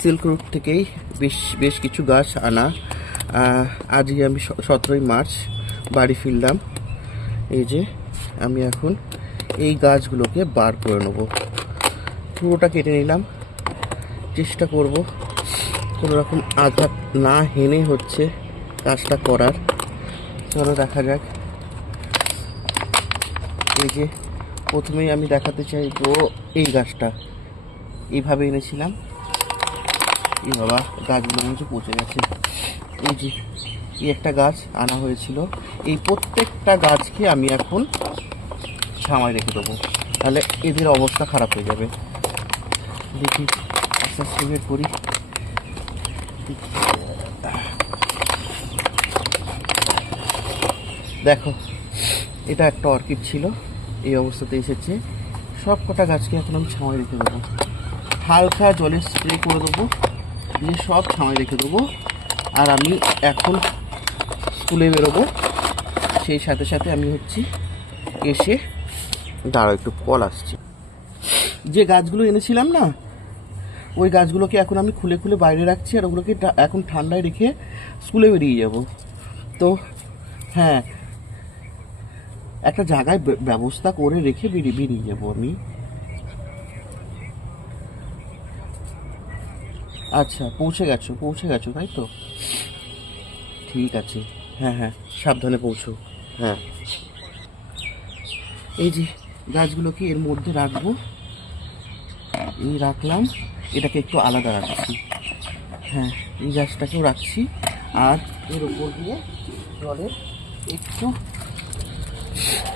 Silk route থেকেই বেশ কিছু গাছ আনা। আজকে আমি 17ই মার্চ বাড়ি ফিরলাম। এই যে আমি এখন এই গাছগুলোকে বার করে নেব, পুরোটা কেটে নিলাম। চেষ্টা করব কোনো রকম আঘাত না হেনে হচ্ছে কাজটা করার। চলো দেখা যাক। এই যে প্রথমেই আমি দেখাতে চাই তো এই গাছটা এইভাবে এনেছিলাম। এই বাবা, গাছগুলো মনে হচ্ছে পচে গেছে। এই যে এই একটা গাছ আনা হয়েছিল, এই প্রত্যেকটা গাছকে আমি এখন ছামায় রেখে দেবো, তাহলে এদের অবস্থা খারাপ হয়ে যাবে। দেখি আস্তে আস্তে বের করি। দেখো, এটা একটা অর্কিড ছিল, এই অবস্থাতে এসেছে। সব কটা গাছকে এখন আমি ছামায় রেখে দেবো, হালকা জলে স্প্রে করে দেবো, দিয়ে সব ছামায় রেখে দেবো। আর আমি এখন স্কুলে বেরোবো, সেই সাথে সাথে আমি এসে দাঁড়াও, একটু কল আসছে। যে গাছগুলো এনেছিলাম না, ওই গাছগুলোকে এখন আমি খুলে খুলে বাইরে রাখছি, আর ওগুলোকে এখন ঠান্ডায় রেখে স্কুলে বেরিয়ে যাব। তো হ্যাঁ, একটা জায়গায় ব্যবস্থা করে রেখে বেরিয়ে যাবো আমি। আচ্ছা, পৌঁছে গেছো তাই তো? ঠিক আছে, হ্যাঁ হ্যাঁ, সাবধানে পৌঁছো। হ্যাঁ, এই যে গাছগুলোকে এর মধ্যে রাখবো, এই রাখলাম। এটাকে একটু আলাদা রাখছি। হ্যাঁ, এই গাছটাকেও রাখছি, আর এর উপর দিয়ে জলে একটু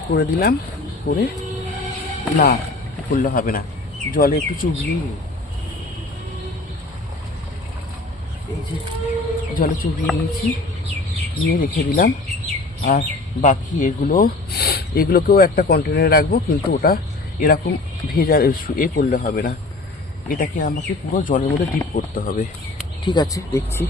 করে দিলাম। করে না করলে হবে না, জলে একটু চুবিয়ে নিই। এই যে জলে চুবিয়ে নিয়েছি, নিয়ে রেখে দিলাম। আর বাকি এগুলোকেও একটা কন্টেনারে রাখবো, কিন্তু ওটা এরকম ভেজা করলে হবে না, এটাকে আমাকে পুরো জলের মধ্যে ডিপ করতে হবে। ঠিক আছে, দেখছি।